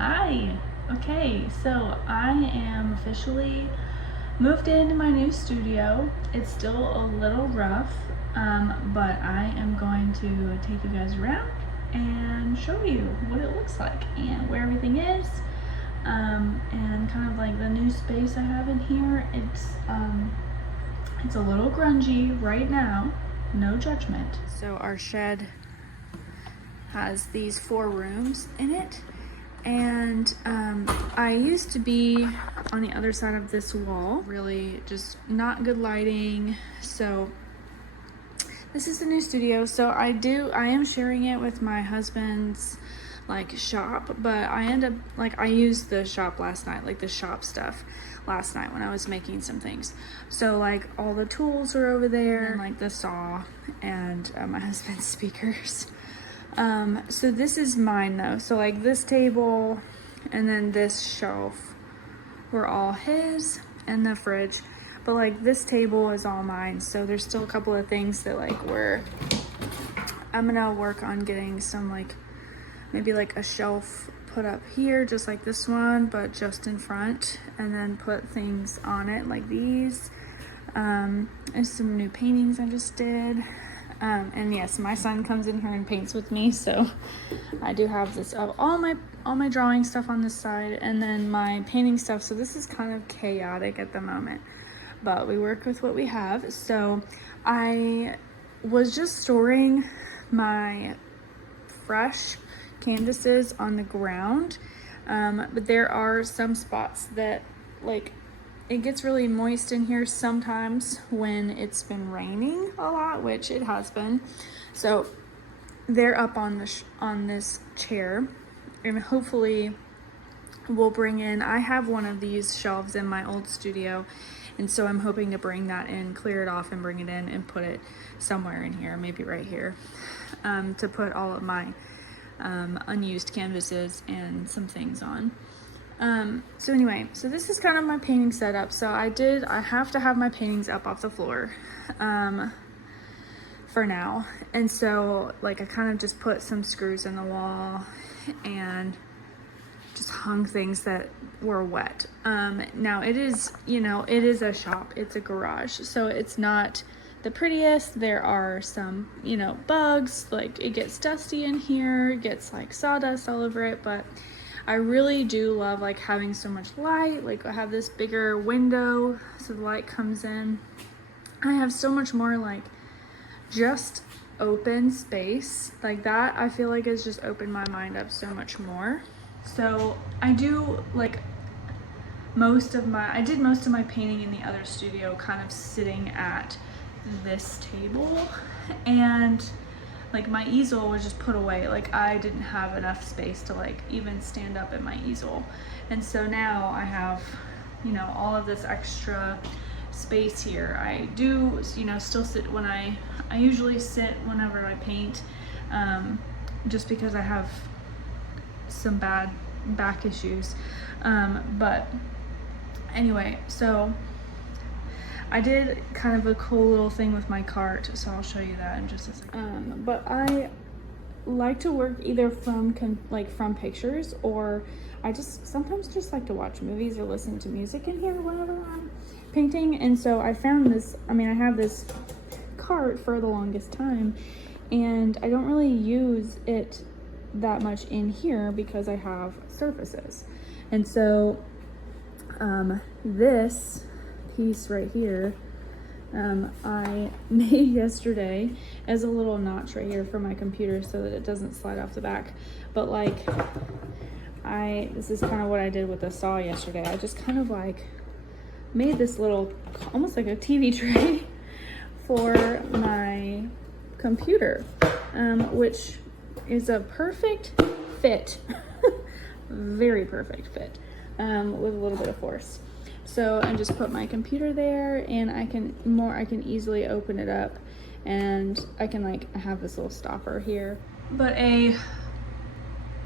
Hi. Okay, so I am officially moved into my new studio. It's still a little rough, but I am going to take you guys around and show you what it looks like and where everything is, and kind of like the new space I have in here. It's a little grungy right now, no judgment. So our shed has these 4 rooms in it. And I used to be on the other side of this wall, really just not good lighting. So this is the new studio. So I am sharing it with my husband's like shop, but I used the shop last night, like the shop stuff last night when I was making some things. So like all the tools are over there, and like the saw and my husband's speakers. So this is mine though. So like this table and then this shelf were all his, and the fridge. But like this table is all mine. So there's still a couple of things that like I'm gonna work on getting some like, maybe like a shelf put up here, just like this one, but just in front, and then put things on it like these. And some new paintings I just did. And yes, my son comes in here and paints with me, so I do have this all my drawing stuff on this side, and then my painting stuff. So this is kind of chaotic at the moment, but we work with what we have. So I was just storing my fresh canvases on the ground, but there are some spots that like it gets really moist in here sometimes when it's been raining a lot, which it has been. So they're up on this chair, and hopefully we'll bring in, I have one of these shelves in my old studio, and so I'm hoping to bring that in, clear it off and bring it in and put it somewhere in here, maybe right here, to put all of my unused canvases and some things on. So anyway, so this is kind of my painting setup. So I have to have my paintings up off the floor, for now. And so like I kind of just put some screws in the wall and just hung things that were wet. Now it is a shop, it's a garage, so it's not the prettiest. There are some, bugs, like it gets dusty in here, it gets like sawdust all over it, but I really do love like having so much light. Like I have this bigger window so the light comes in. I have so much more like just open space like that. I feel like it's just opened my mind up so much more. So I do like I did most of my painting in the other studio kind of sitting at this table, and like my easel was just put away. Like I didn't have enough space to like even stand up at my easel. And so now I have, all of this extra space here. I do, still sit when I usually sit whenever I paint, just because I have some bad back issues. But anyway, so I did kind of a cool little thing with my cart, so I'll show you that in just a second. But I like to work either from pictures, or I just sometimes just like to watch movies or listen to music in here whenever I'm painting. And so I found this, I have this cart for the longest time, and I don't really use it that much in here because I have surfaces. And so this piece right here, I made yesterday as a little notch right here for my computer so that it doesn't slide off the back. But like this is kind of what I did with the saw yesterday. I just kind of like made this little, almost like a TV tray for my computer, which is a perfect fit, very perfect fit, with a little bit of force. So I just put my computer there, and I can easily open it up, and I can I have this little stopper here. But a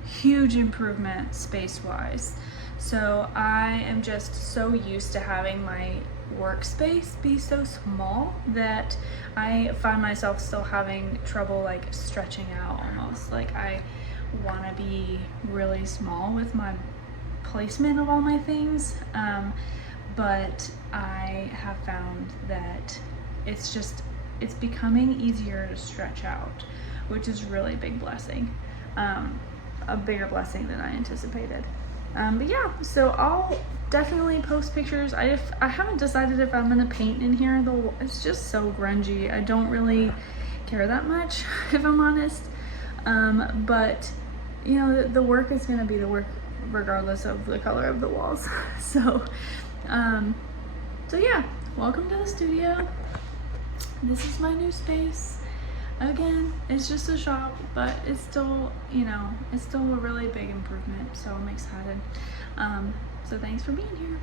huge improvement space-wise. So I am just so used to having my workspace be so small that I find myself still having trouble like stretching out almost. Like I want to be really small with my placement of all my things, but I have found that it's becoming easier to stretch out, which is really a big blessing, a bigger blessing than I anticipated. But yeah, so I'll definitely post pictures. I haven't decided if I'm gonna paint in here, though. It's just so grungy. I don't really care that much, if I'm honest. But you know, the work is gonna be the work regardless of the color of the walls. So yeah, welcome to the studio. This is my new space. Again, it's just a shop, but it's still, you know, it's still a really big improvement, so I'm excited. So thanks for being here.